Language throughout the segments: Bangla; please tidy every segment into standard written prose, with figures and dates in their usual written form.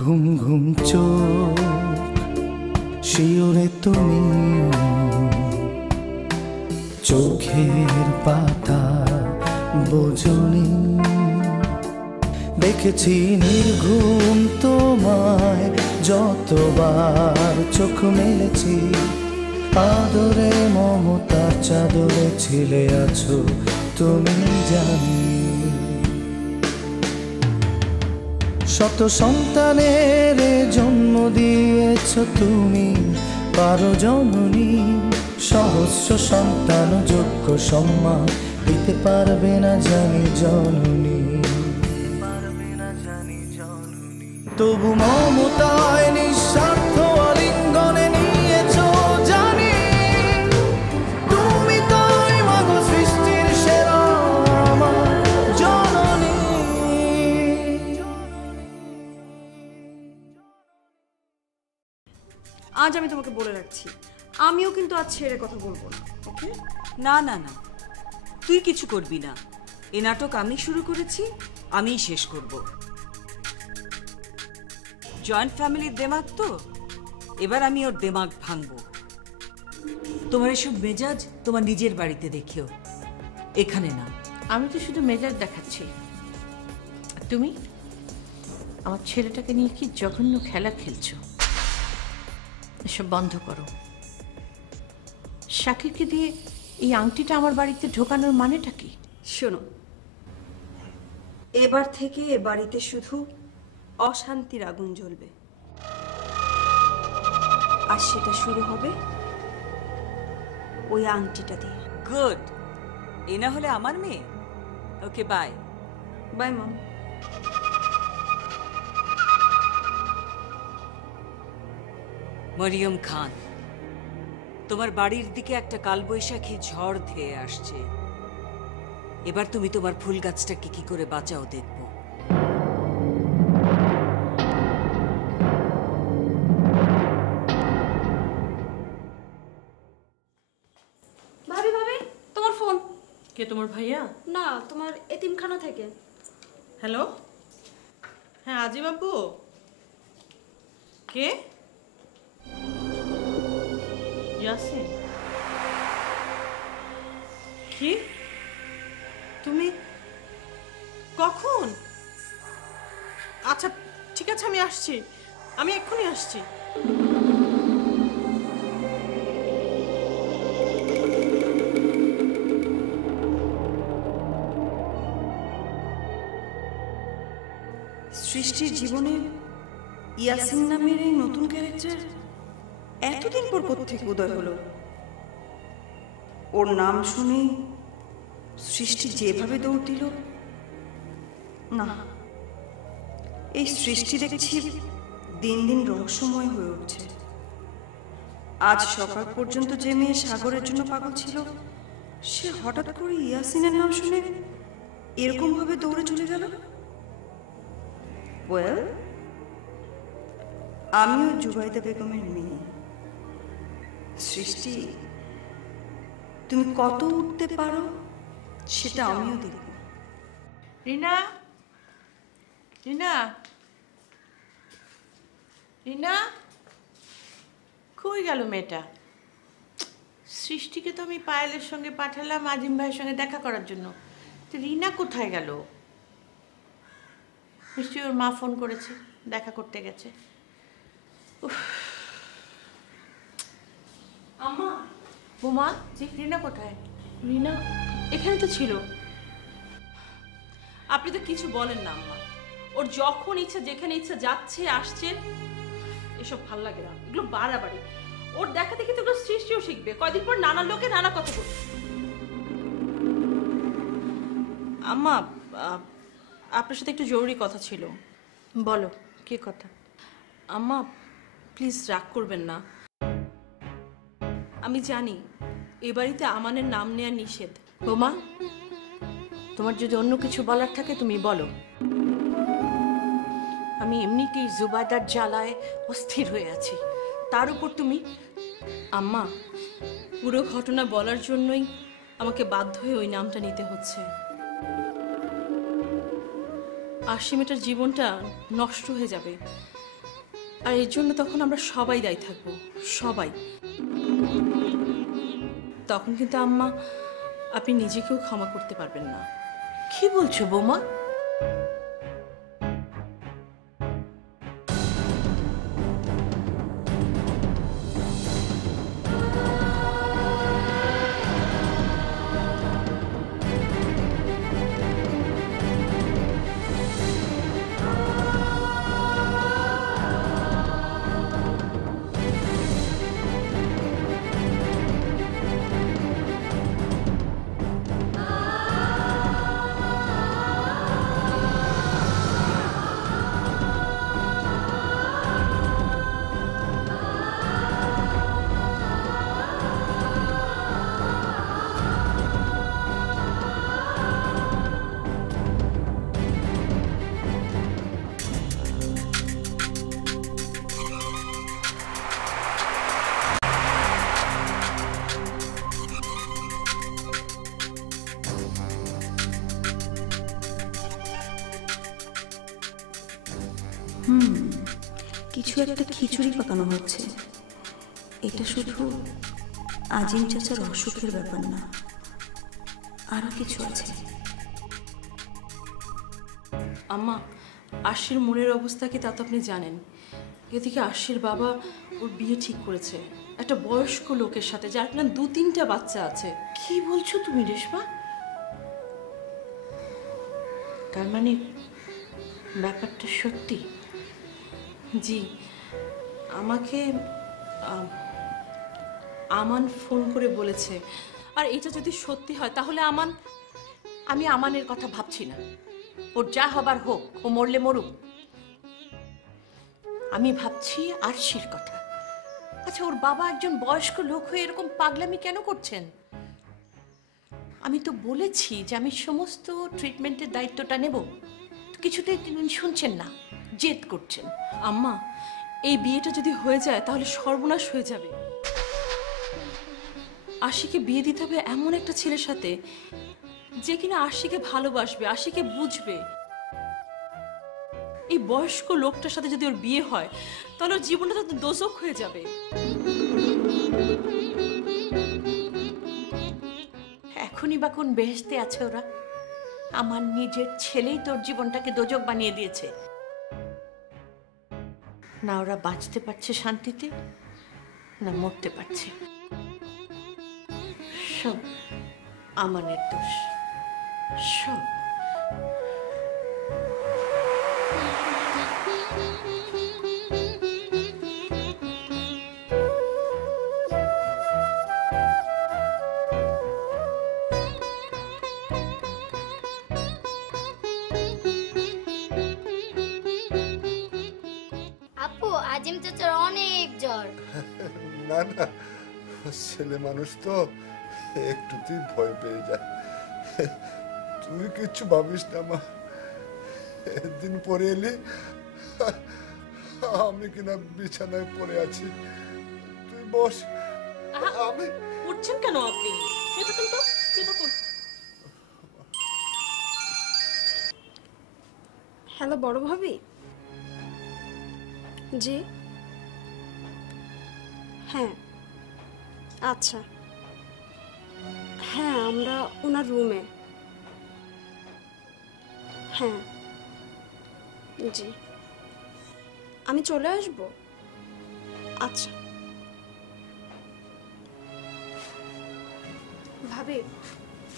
ঘুম ঘুম চোখ শিওরে তুমি, চোখের পাতা বোঝনি। দেখেছি নির্ঘুম তোমায় যতবার চোখ মেলেছি, আদরে মমতার চাদরে ছিলে আছো তুমি জানি। শত সন্তানের জন্ম দিয়েছ তুমি পারো জননী, সহস্র সন্তান যোগ্য সম্মান দিতে পারবে না জানি জননী। তবু মমতায় নিঃস্বার্থ আলিঙ্গনে নিয়েছ জানি, তুমি তাই মাগো সৃষ্টির সেরা আমার জননী। আজ আমি তোমাকে বলে রাখছি, আমিও কিন্তু আজ ছেড়ে কথা বলবো না, ওকে? না না না, তুই কিছু করবি না। এ নাটক আমি শুরু করেছি, আমিই শেষ করব। জয়েন্ট ফ্যামিলির দেমাগ তো, এবার আমি ওর দেমাগ ভাঙবো। তোমার এসব মেজাজ তোমার নিজের বাড়িতে দেখিও, এখানে না। আমি তো শুধু মেজাজ দেখাচ্ছি, তুমি আমার ছেলেটাকে নিয়ে কি জঘন্য খেলা খেলছো। এসব বন্ধ করো। শাকিরকে দিয়ে এই আংটিটা আমার বাড়িতে ঢোকানোর মানেটা কি? শোনো, এবার থেকে এ বাড়িতে শুধু অশান্তির আগুন জ্বলবে, আর সেটা শুরু হবে ওই আংটিটা দিয়ে। গুড, এ না হলে আমার মেয়ে। ওকে, বাই। বাই মম। মরিয়ম খান, তোমার বাড়ির দিকে একটা কালবৈশাখী ঝড় ধেয়ে আসছে। এবার তুমি তোমার ফুল গাছটাকে কি করে বাঁচাও দেখব। ভাবি ভাবি, তোমার ফোন। কে, তোমার ভাইয়া? না, তোমার এতিমখানা থেকে। হ্যালো, হ্যাঁ আজি বাবু। কে? ইয়াসিন? কি? তুমি কখন? আচ্ছা ঠিক আছে, আমি আসছি, আমি এক্ষুনি আসছি। সৃষ্টির জীবনে ইয়াসিন নামের এই নতুন ক্যারেক্টার এতদিন পর কোত্থেকে উদয় হলো? ওর নাম শুনে সৃষ্টি যেভাবে দৌড় দিল, না, এই সৃষ্টি দেখছি দিন দিন রহস্যময় হয়ে উঠছে। আজ সকাল পর্যন্ত যে মেয়ে সাগরের জন্য পাগল ছিল, সে হঠাৎ করে ইয়াসিনের নাম শুনে এরকম ভাবে দৌড়ে চলে গেল। ওয়েল, আমিও জুবাইদা বেগমের মেয়ে। সৃষ্টি, তুমি কত উঠতে পারো সেটা আমিও দেখব। রিনা, রিনা, রিনা, কই গেল মেয়েটা? সৃষ্টিকে তো আমি পায়েলের সঙ্গে পাঠালাম আজিম ভাইয়ের সঙ্গে দেখা করার জন্য, তো রিনা কোথায় গেল? নিশ্চয়ই ওর মা ফোন করেছে, দেখা করতে গেছে। আম্মা। বোমা, জি, রিনা কোথায়? রিনা এখানে তো ছিল। আপনি তো কিছু বলেন না আম্মা। ওর যখন ইচ্ছা যেখানে ইচ্ছা যাচ্ছে আসছে, এসব ভাল লাগে না, এগুলো বাড়াবাড়ি। ওর দেখা দেখি তো সৃষ্টিও শিখবে, কয়দিন পর নানা লোকে নানা কথা বলবে। আম্মা, আপনার সাথে একটু জরুরি কথা ছিল। বলো, কি কথা? আম্মা প্লিজ রাগ করবেন না। আমি জানি এ বাড়িতে আমানের নাম নেওয়া নিষেধ। বোমা, তোমার যদি অন্য কিছু বলার থাকে তুমি বলো। আমি এমনিতেই জুবাইদার জ্বালায় অস্থির হয়ে আছি, তার উপর তুমি। আম্মা, পুরো ঘটনা বলার জন্যই আমাকে বাধ্য হয়ে ওই নামটা নিতে হচ্ছে। আশি মেয়েটার জীবনটা নষ্ট হয়ে যাবে, আর এর জন্য তখন আমরা সবাই দায়ী থাকবো, সবাই। তখন কিন্তু আম্মা আপনি নিজেকেও ক্ষমা করতে পারবেন না। কি বলছো বৌমা? কিছু একটা খিচুড়ি পাকানো হচ্ছে। এটা শুধু আজিম চাচার অসুখের ব্যাপার না, আরো কিছু আছে। আম্মা, আশির মনের অবস্থা কি তা তো আপনি জানেন। এদিকে আশির বাবা ওর বিয়ে ঠিক করেছে একটা বয়স্ক লোকের সাথে, যার কিনা 2-3টা বাচ্চা আছে। কি বলছো তুমি রেশমা? তার মানে ব্যাপারটা সত্যি? জি, আমাকে আমান ফোন করে বলেছে। আর এটা যদি সত্যি হয় তাহলে আমি আমানের কথা ভাবছি না। ওর যা হবার হোক, ও মরলে মরুক। আমি ভাবছি আরশির কথা। আচ্ছা, ওর বাবা একজন বয়স্ক লোক হয়ে এরকম পাগলামি কেন করছেন? আমি তো বলেছি যে আমি সমস্ত ট্রিটমেন্টের দায়িত্বটা নেব, কিছুতেই তিনি শুনছেন না, জেদ করছেন। আম্মা, এই বিয়েটা যদি হয়ে যায় তাহলে সর্বনাশ হয়ে যাবে। আশিকে বিয়ে দিতে হবে এমন একটা ছেলের সাথে যে কিনা আশিকে ভালোবাসবে, আশিকে বুঝবে। এই বয়স্ক লোকটার সাথে যদি ওর বিয়ে হয় তাহলে ওর জীবনটা তো দোজক হয়ে যাবে। এখনই বা কোন বেহেশতে আছে ওরা? আমার নিজের ছেলেই তোর জীবনটাকে দোজক বানিয়ে দিয়েছে। না ওরা বাঁচতে পারছে শান্তিতে, না মরতে পারছে। সব আমানের দোষ, সব। আপু, আজিম চাচার অনেক জ্বর। না না, ছেলে মানুষ তো একটুতেই ভয় পেয়ে যায়। তুই কিচ্ছু ভাবিস না মা। একদিন পরে এলি আমি কিনা বিছানায় পড়ে আছি, তুই বস। আমি উঠছেন কেন আপনি? হ্যালো বড় ভাবি। জি হ্যাঁ, আচ্ছা হ্যাঁ, আমরা ওনার রুমে। হ্যাঁ জি, আমি চলে আসব। আচ্ছা ভাবি,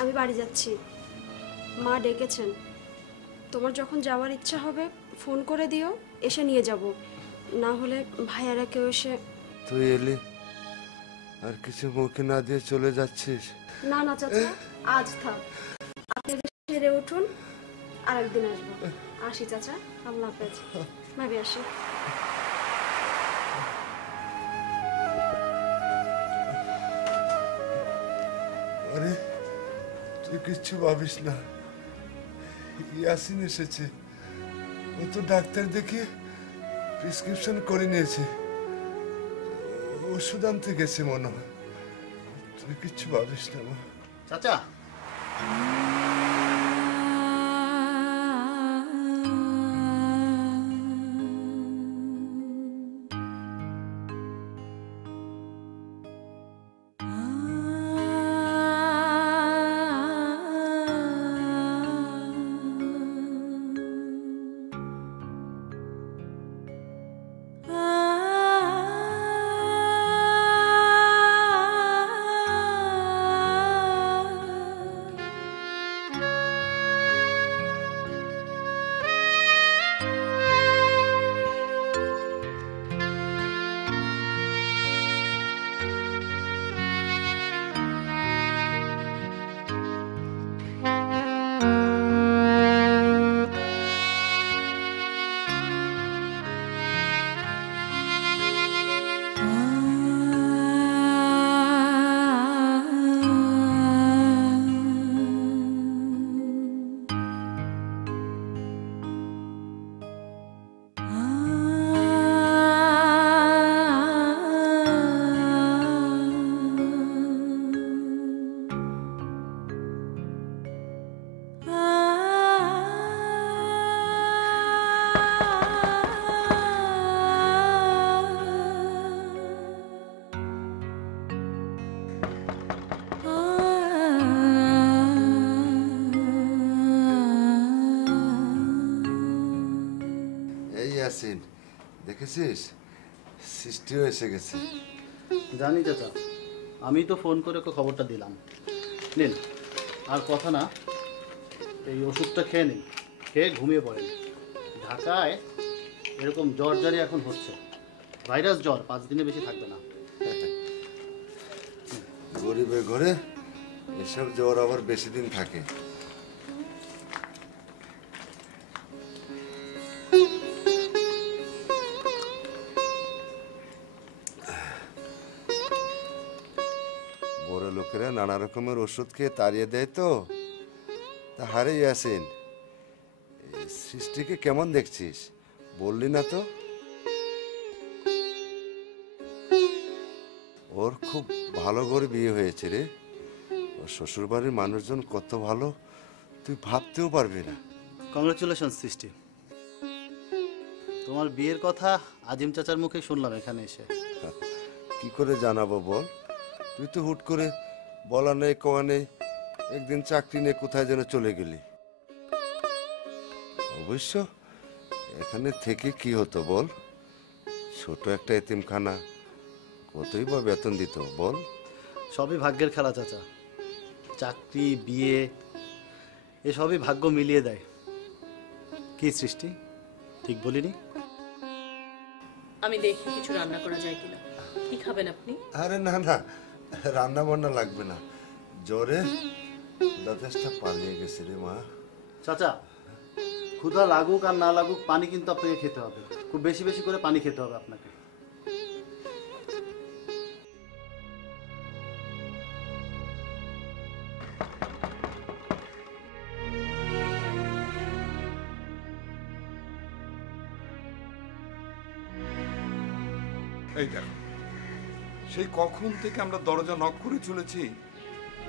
আমি বাড়ি যাচ্ছি, মা ডেকেছেন। তোমার যখন যাওয়ার ইচ্ছা হবে ফোন করে দিও, এসে নিয়ে যাব। না হলে ভাইয়ারা কেউ এসে। তুই এলি আর কিছু মুখে না দিয়ে চলে যাচ্ছিস? না না চাচা, আজ থাক, আপনি সেরে উঠুন, আর একদিন আসবো। আসি চাচা, আল্লাহ হাফেজ। ভাবি আসি। আরে তুই কিচ্ছু ভাবিস না, ইয়াসিন এসেছে। ও তো ডাক্তার দেখে প্রেসক্রিপশন করে নিয়েছে, ওষুধ আনতে গেছে মনে হয়। তুই কিচ্ছু ভাবিস না মা। চাচা ইয়াসিন, দেখেছিস সৃষ্টিও এসে গেছে। জানি চাচা, আমি তো ফোন করে ওকে খবরটা দিলাম। নিন, আর কথা না, এই ওষুধটা খেয়ে নিন, খেয়ে ঘুমিয়ে পড়েন। ঢাকায় এরকম জ্বর জারি এখন হচ্ছে, ভাইরাস জ্বর 5 দিনে বেশি থাকবে না। গরিবের ঘরে এসব জ্বর আবার বেশি দিন থাকে। বড় লোকেরা নানা রকমের ওষুধ খেয়ে তাড়িয়ে দেয় তো। তা হারে ইয়াসিন, সৃষ্টিকে কেমন দেখছিস বললি না তো? ওর খুব ভালো করে বিয়ে হয়েছে রে। ওর শ্বশুরবাড়ির মানুষজন কত ভালো তুই ভাবতেও পারবি না। কংগ্রেচুলেশন সৃষ্টি, তোমার বিয়ের কথা আজিম চাচার মুখে শুনলাম এখানে এসে। কি করে জানাবো বল, তুই তো হুট করে বলা নেই কওয়া নেই একদিন চাকরি নিয়ে কোথায় যেন চলে গেলি। অবশ্য এখানে থেকে কি হতো বল, ছোট একটা এতিমখানা, কতই বা বেতন দিত বল। সবই ভাগ্যের খেলা চাচা, চাকরি বিয়ে এসবই ভাগ্য মিলিয়ে দেয়। কি সৃষ্টি, ঠিক বলিনি? আমি দেখি কিছু রান্না করা যায় কিনা। কি খাবেন আপনি? আরে না না, রান্না বান্না লাগবে না, জ্বরে দাদাসটা পালিয়ে গেছে রে মা। চাচা, ক্ষুধা লাগুক আর না লাগুক পানি কিন্তু আপনাকে খেতে হবে, খুব বেশি বেশি করে পানি খেতে হবে আপনাকে। এই দেখো, সেই কখন থেকে আমরা দরজা নক করে চলেছি,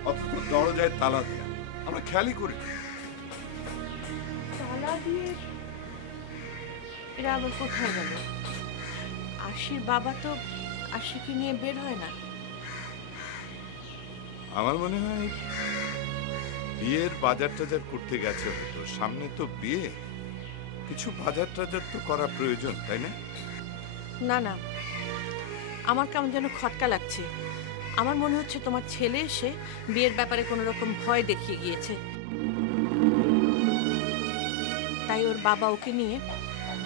অথচ দরজায় তালা দেয়া আমরা খেয়ালই করি। তালা দিয়ে এরা আবার কোথায় গেল? আশির বাবা তো আশিকে নিয়ে বের হয় না। আমার মনে হয় বিয়ের বাজার টাজার করতে গেছে হয়তো। সামনে তো বিয়ে, কিছু বাজার টাজার তো করা প্রয়োজন, তাই না? না না, আমার কেমন যেন খটকা লাগছে। আমার মনে হচ্ছে তোমার ছেলে এসে বিয়ের ব্যাপারে কোনো রকম ভয় দেখিয়ে গিয়েছে, তাই ওর বাবা ওকে নিয়ে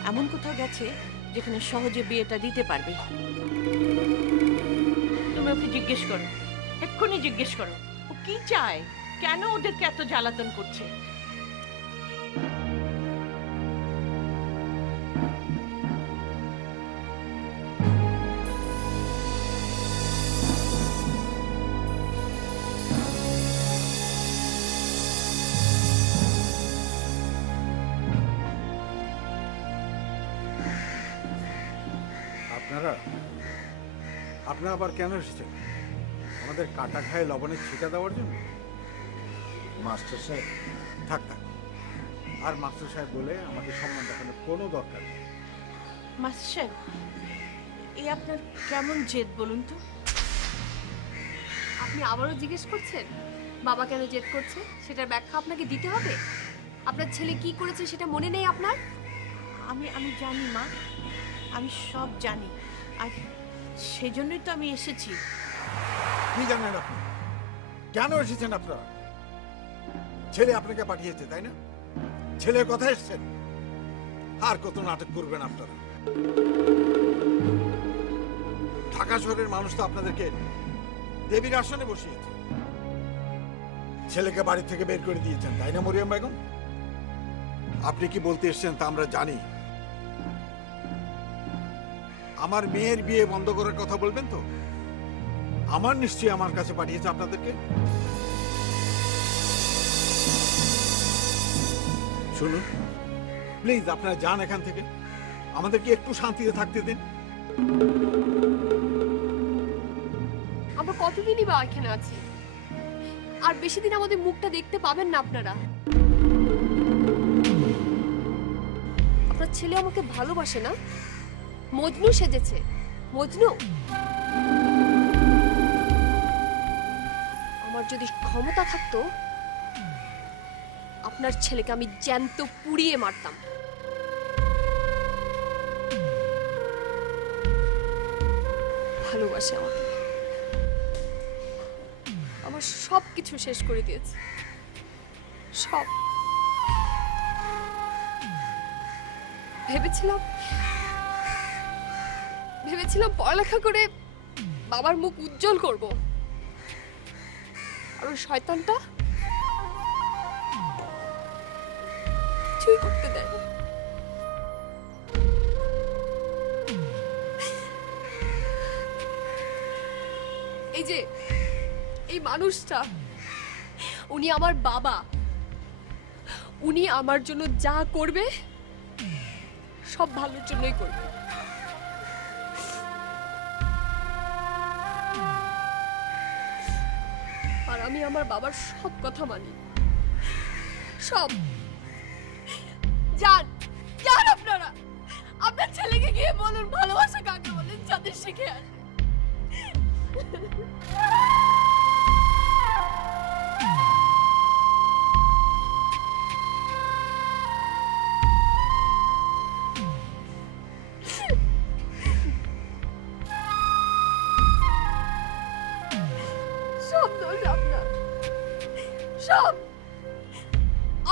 এমন কোথাও গেছে যেখানে সহজে বিয়েটা দিতে পারবে। তুমি ওকে জিজ্ঞেস করো, এক্ষুনি জিজ্ঞেস করো ও কি চায়, কেন ওদেরকে এত জ্বালাতন করছে। আপনারা আবার কেন এসেছেন? আমাদের কাটা খায় লবণের ছিটা দেওয়ার জন্য? মাস্টার সাহেব থাক থাক, আর মাস্টার সাহেব বলে আমাকে সম্মান দেখানোর কোনো দরকার নেই। মাস্টার সাহেব, এই আপনার কেমন জেদ বলুন তো? আপনি আবারও জিজ্ঞেস করছেন বাবা কেন জেদ করছে? সেটার ব্যাখ্যা আপনাকে দিতে হবে? আপনার ছেলে কি করেছে সেটা মনে নেই আপনার? আমি জানি মা, আমি সব জানি, আর সেজন্যই তো আমি এসেছি। কি জানেন আপনি? কেন এসেছেন আপনারা? ছেলে আপনাকে পাঠিয়েছে তাই না? ছেলের কথা এসছেন? আর কত নাটক করবেন আপনারা? ঢাকা শহরের মানুষ তো আপনাদেরকে দেবীর আসনে বসিয়েছে। ছেলেকে বাড়ি থেকে বের করে দিয়েছেন তাই না মরিয়ম বেগম? আপনি কি বলতে এসছেন তা আমরা জানি। আমার মেয়ের বিয়ে বন্ধ করার কথা বলবেন তো? আমার নিশ্চয়ই আমার কাছে পাঠিয়েছে আপনাদেরকে। শুনুন প্লিজ, আপনারা যান এখান থেকে, আমাদেরকে একটু শান্তিতে থাকতে দিন। আমরা কতদিনই বা এখানে আছি? আর বেশি দিন আমাদের মুখটা দেখতে পাবেন না আপনারা। আপনার ছেলে আমাকে ভালোবাসে না, মজনু সেজেছে। মজনু? আমার যদি ক্ষমতা থাকতো আপনার ছেলেকে আমি জ্যান্ত পুড়িয়ে মারতাম। ভালোবাসে আমাকে, আমার সব কিছু শেষ করে দিয়েছে, সব। ভেবেছিলাম পড়ালেখা করে বাবার মুখ উজ্জ্বল করব, আর ওই শয়তানটা কিছুই করতে দেয় না। এই যে এই মানুষটা, উনি আমার বাবা, উনি আমার জন্য যা করবে সব ভালোর জন্যই করবে। আর আমি আমার বাবার সব কথা মানি, সব। যান যান আপনারা, আপনার ছেলেকে গিয়ে বলুন ভালোবাসা কাকে বলেন, যাতে শিখে আসে। সব দোষ আপনার, সব।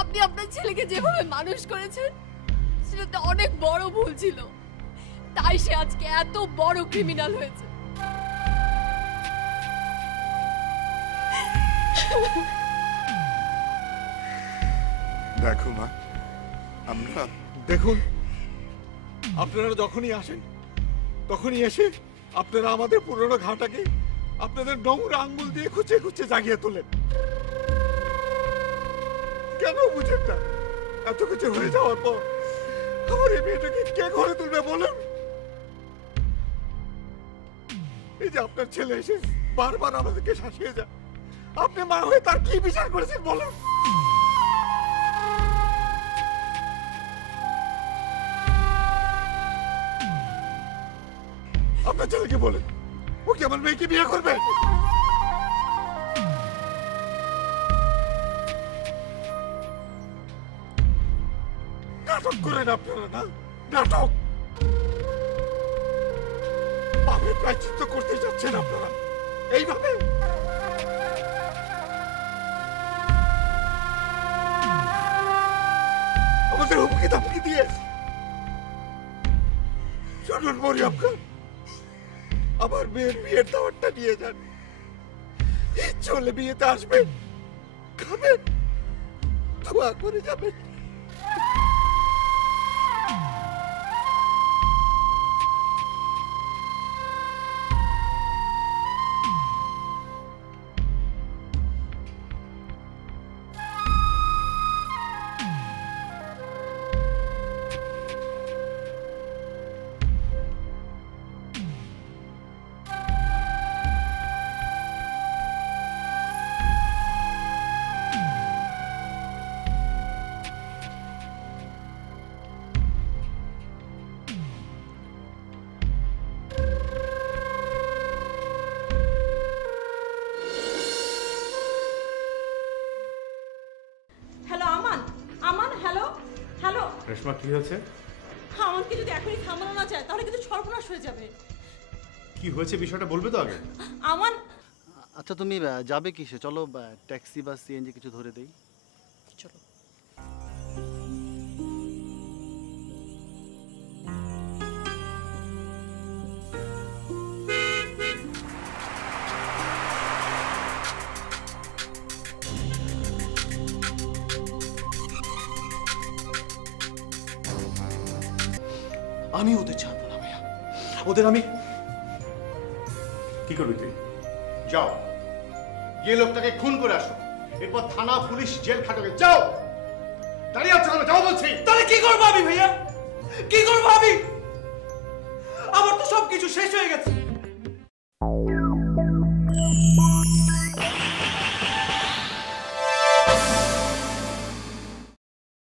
আপনি আপনার ছেলেকে যেভাবে মানুষ করেছেন সেটা তো অনেক বড় ভুল ছিল, তাই সে আজকে এত বড় ক্রিমিনাল হয়েছে। দেখো মা, আমরা দেখুন, আপনারা যখনই আসেন তখনই এসে আপনারা আমাদের পুরনো ঘাটাকে আপনাদের নোংরা আঙ্গুল দিয়ে খুঁচে খুঁচে জাগিয়ে তোলেন। কেন বুঝেন না? এত কিছু হয়ে যাওয়ার পর আমার এই মেয়েটাকে কে ঘরে তুলবে বলুন? এই যে আপনার ছেলে এসে বারবার আমাদেরকে শাসিয়ে যায়, আপনি মা হয়ে তার কি বিচার করেছেন বলুন? আপনার ছেলেকে বলেন ও কি আমার মেয়েকে বিয়ে করবে? নাটক করেন আপনারা, না নাটক। পাপের প্রায়শ্চিত্ত করতে যাচ্ছেন আপনারা এইভাবে। আমাদের হুমকি ধামকি দিয়ে। শুনুন মরিয়ম খান, আমার মেয়ের বিয়ের দাওয়াতটা নিয়ে যান। চলে বিয়েতে আসবেন, খাবেন, দোয়া করে যাবেন। রেশমা কি হয়েছে? আমাকে যদি এখনই থামানো না যায় তাহলে কিন্তু সর্বনাশ হয়ে যাবে। কি হয়েছে বিষয়টা বলবে তো আগে। আমার আচ্ছা তুমি যাবে কিসে? চলো ট্যাক্সি বা সিএনজি কিছু ধরে দেই। চলো। আমি ওদের ছাড়বো না ভাইয়া, ওদের আমি। কি করবি তুই? যাও গিয়ে লোকটাকে খুন করে আসো, এরপর থানা পুলিশ জেল খাটাবে। যাও। দাঁড়িয়ে আছো কেন? যাও বলছি। তাহলে কি করবো আমি ভাইয়া? কি করবো আমি? আমার তো সবকিছু শেষ হয়ে গেছে।